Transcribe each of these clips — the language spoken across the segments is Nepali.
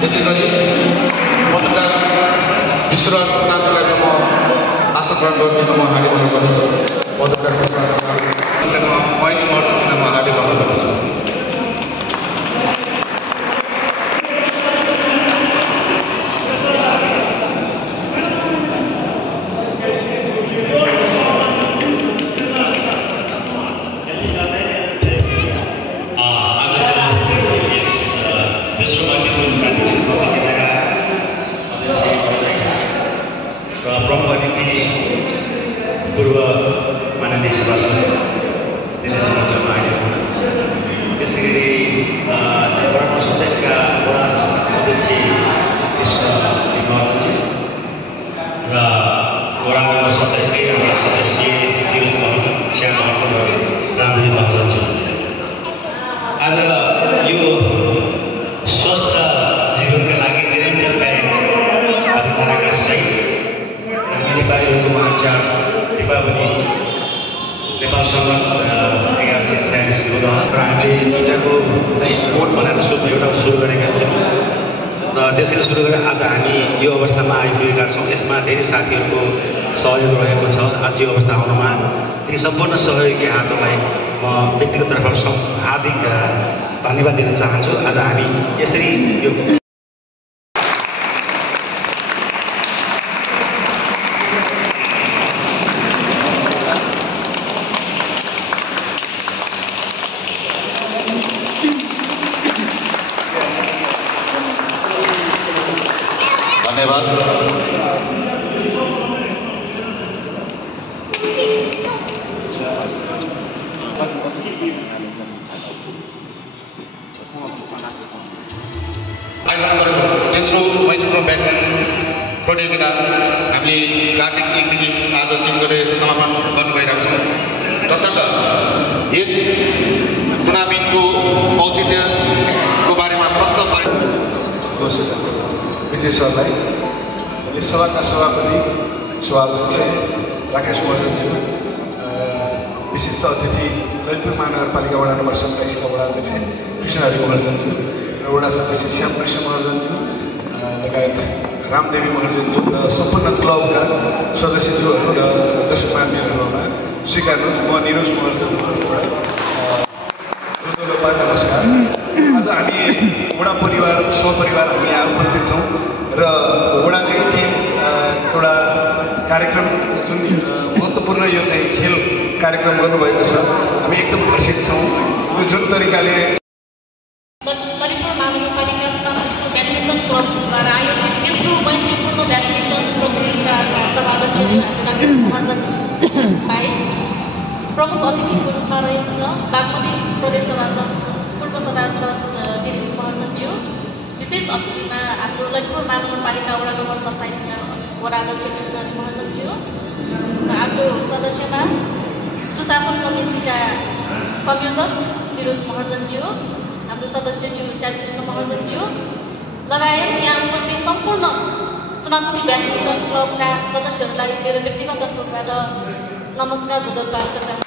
त्यसै गरी पत्रकार विश्वराज नाथलाई म आशा ग्रहण गरिदिन म हार्दिक अनुरोध गर्दछु। पत्रकार विश्वराज नाथलाई म महेश महर्जनलाई म हार्दिक अनुरोध गर्दछु। प्रमुख अतिथि पूर्व माननीय सभासद दिनेश महर्जन आइदिनु त्यसै गरी वडा नम्बर 27 का वडा अध्यक्ष कृष्ण महर्जनजी र वडा नम्बर 27 कै हाम्रा सदस्य दिनेश महर्जन, श्याम महर्जन र रामदेव महर्जनजी, आज यो स्वस्थ जीवनका लागि निरन्तर व्यायाम अधिकारका सहित नेपालीहरूको महाचाड दीपावली नेपाल सम्बन्ध 1146 को र हामीले इटाको चाहिँ बोट बनाएर एउटा सुरु गरेका थियौँ र त्यसरी सुरु गरेर आज हामी यो अवस्थामा आइपुगेका छौँ। यसमा धेरै साथीहरूको सहयोग रहेको छ। आज यो अवस्था आउनमा ती सम्पूर्ण सहयोगी हातहरूलाई म व्यक्तिगत तर्फबाट हार्दिक धन्यवाद दिन चाहन्छु। आज हामी यसरी यो धन्यवाद। तेस्रो मैत्रीपूर्ण ब्याडमिन्टन प्रतियोगिता हामीले कार्तिक 1 देखि आज 3 गते समापन गर्नु भइरहेको छ। तसर्थ यस टुर्नामेन्टको औचित्यको बारेमा प्रस्ताव विजय सरलाई, यस सभाका सभापति सभाध्यक्ष राकेश महर्जनज्यू, विशिष्ट अतिथि ललितपुर महानगरपालिका वडा नम्बर 27 का वडा अध्यक्ष कृष्णहरि महर्जनज्यू र वडा सदस्य श्याम कृष्ण महर्जनज्यू लगायत रामदेवी महर्जनज्यू र सम्पूर्ण क्लबका सदस्यज्यूहरू र दर्शकमान्यहरूमा स्वीकार्नुहोस्। म निरोज महर्जनको तर्फबाट नमस्कार। आज हामी वडा परिवार सहपरिवार हामी यहाँ उपस्थित छौँ र वडाकै टिम एउटा कार्यक्रम जुन महत्त्वपूर्ण यो चाहिँ खेल कार्यक्रम गर्नुभएको छ। हामी एकदम हर्षित छौँ। यो जुन तरिकाले ललितपुर महानगरपालिका ब्याडमिन्टन क्लबद्वारा आयोजित तेस्रो मैत्रीपूर्ण ब्याडमिन्टन प्रतियोगिताका सभाध्यक्ष राकेश महर्जनलाई प्रमुख अतिथिको रूपमा रहेको छ बागमती प्रदेश सभासद पूर्व सभासद दिनेश महर्जनज्यू, विशेष अतिथिमा हाम्रो ललितपुर महानगरपालिका वडा नम्बर 27 का वडा अध्यक्ष कृष्णहरि महर्जनज्यू र हाम्रो सदस्यमा सुशासन समितिका संयोजक निरोज महर्जनज्यू, हाम्रो सदस्यज्यू श्याम कृष्ण महर्जनज्यू लगायत यहाँ उपस्थित सम्पूर्ण सुनाखुरी ब्याडमिन्टन क्लबका सदस्यहरूलाई मेरो व्यक्तिगत तर्फबाट नमस्कार जुजल पार्न चाहन्छु।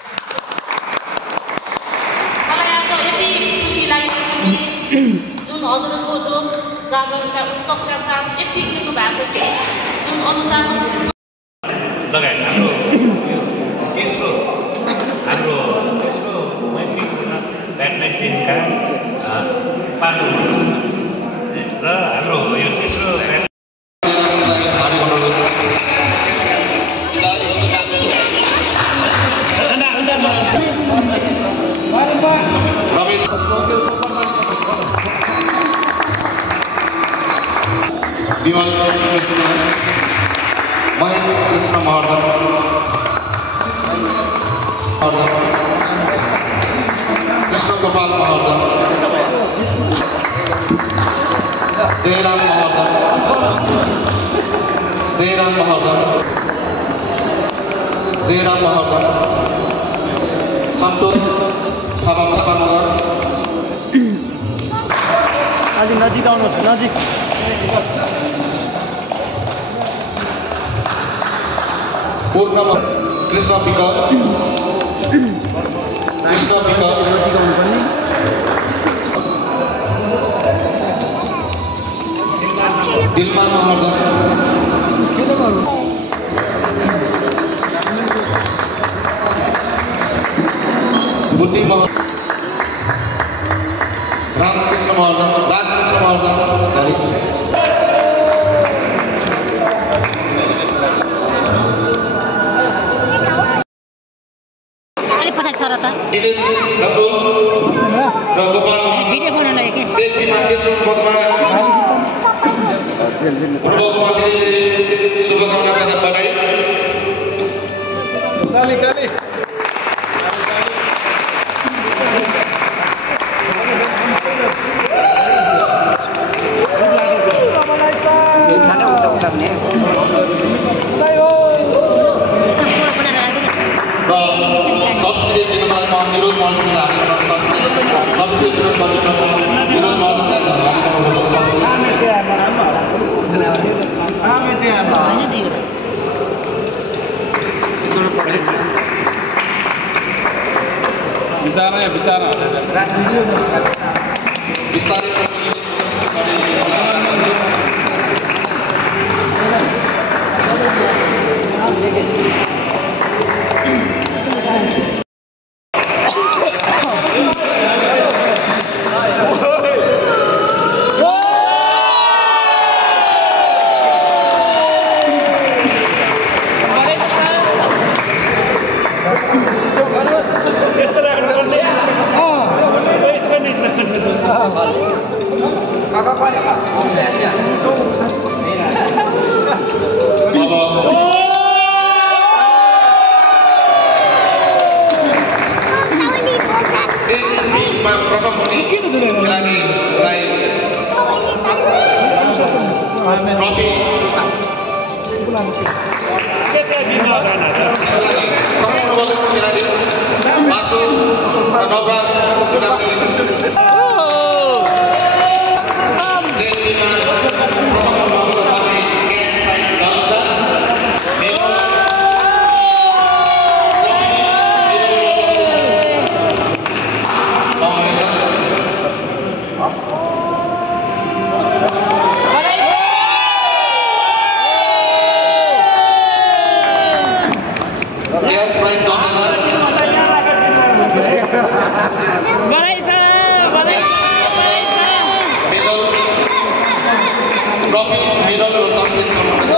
मलाई आज यति खुसी लागेको छ कि जुन हजुरहरूको जोस जागरणका उत्सवका साथ यति खेल्नु भएको छ कि जुन अनुशासन लगायत हाम्रो तेस्रो मैत्रीपूर्ण ब्याडमिन्टनका पालो र हाम्रो यो तेस्रो रमेश विमल कृष्ण, महेश कृष्ण महर्जन, कृष्ण गोपाल महर्जन, जयराम महर्जन, सन्तोष थापा नगर अलि नजिक आउनुहोस् नजिक पूर्ण कृष्ण पिक कृष्ण पिक नजिक आउनुपर्ने दिलमान महर्जन बुद्धि रामकृष्ण महर्जन राजकृष्ण महर्जन सरी दिनेश डब्लु र गोपाल सेफ्टीमा तेस्रो पदमा पूर्वमा धेरै शुभकामना गर्न बधाई सब्सिडी दिनलाई म निरोध महर्जनलाई सब्सिडी विरोध गर्नमा निरोध महर्जनलाई बिस्तारै प्रथम हुने खेलाडीलाई ट्रफी खेलाडी बासु नवराज ट्रफी मेडल र सर्टिफिकेट पाउनुहुनेछ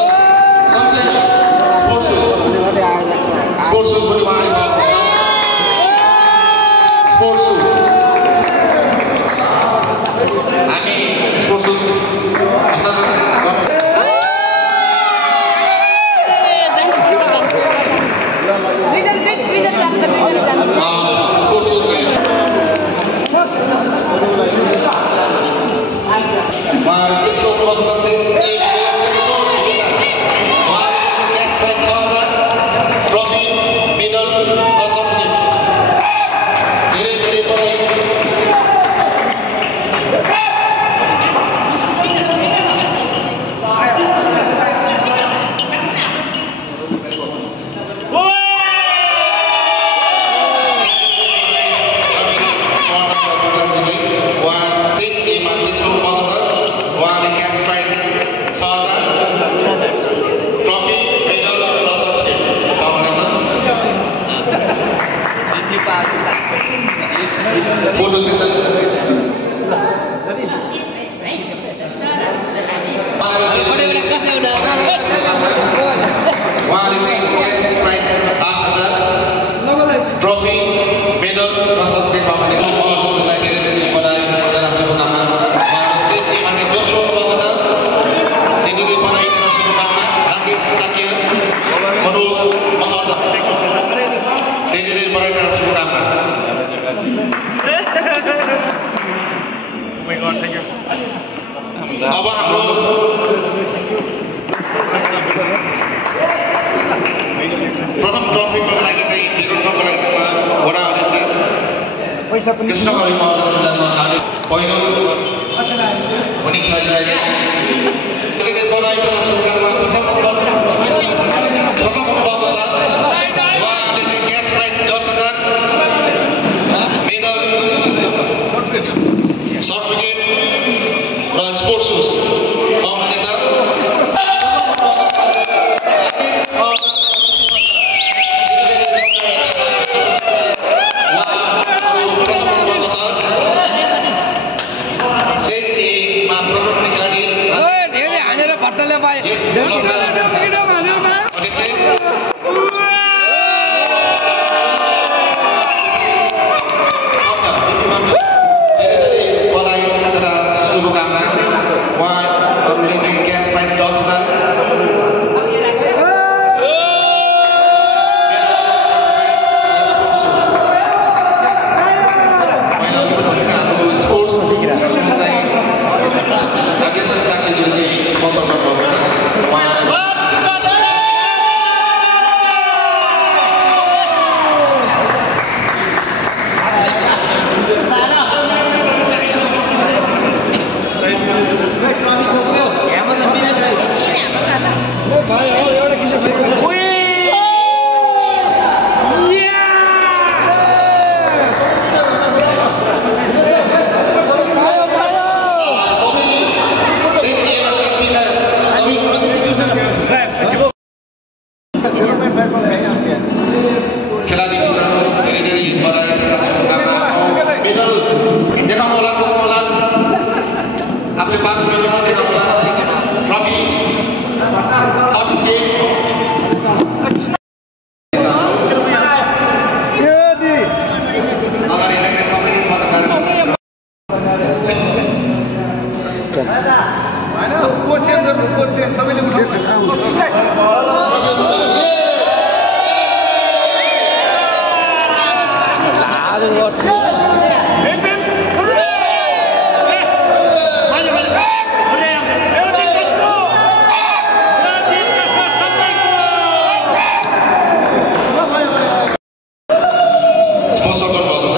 सँगसँगै स्पोर्ट्स सुज पनि उहाँले पाउनुहुन्छ स्पोर्ट्स सुज हामी स्पोर्ट्स सुज हस्तान्तरण गर्नु स्पोर्ट्स सुज चाहिँ उहाँहरू तेस्रो पदक जस्तै तेस्रो विजेता उहाँहरूको क्यास प्राइज 6,000 ट्रफी मेडल र सर्टिफिकेट धेरै धेरै बधाई उहाँले क्यास प्राइज 6,000 ट्रफी मेडल र सर्टिफिकेट पाउनेछ फोटो सेसन उहाँले चाहिँ क्यास प्राइज 8,000 ट्रफी मेडल र सर्टिफिकेट पाउनेछ दोस्रो पदक छ तिनीहरू बनाइदिन शुभकामना राकेश साकिया मनोज महर्जन धेरै बनाइदिन शुभकामना अब हाम्रो प्रथम ट्रफीको लागि चाहिँ विरोधको लागि चाहिँ वडा अध्यक्ष कृष्ण हरि महर्जनलाई म हार्दिक पहिलो भन्ने खेलाडीलाई बधाईको शुभकामना प्रथम हुनुभएको छ। उहाँले चाहिँ क्यास प्राइज 10,000 मेडल सर्टिफिकेट र स्पोर्ट्स सुज पाउनुहुनेछ। भट्टले पाए शुभकामना। उहाँहरूले चाहिँ क्यास प्राइज 10,000 खेलाडी धेरै बधाई मेडल देखाउनु होला, पुग्नु होला, आफूले पाएको मेडल देखाउनु होला, ट्रफी सर्टिफिकेट अगाडि लाग्ने सबै पत्रकार स्पोन्सर गर्नुभएको छ।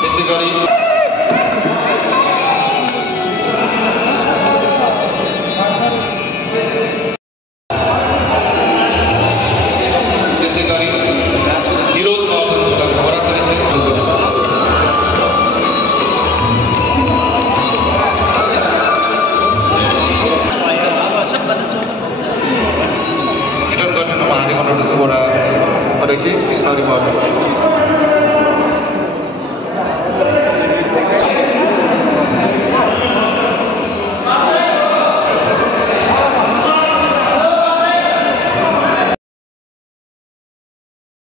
त्यसै गरी हिरोज महसन जिल्लाको होरासरी रिटर्न गर्ने नम्बर हार्दिक अनुरोध छ। अध्यक्ष कृष्ण हरि महर्जन।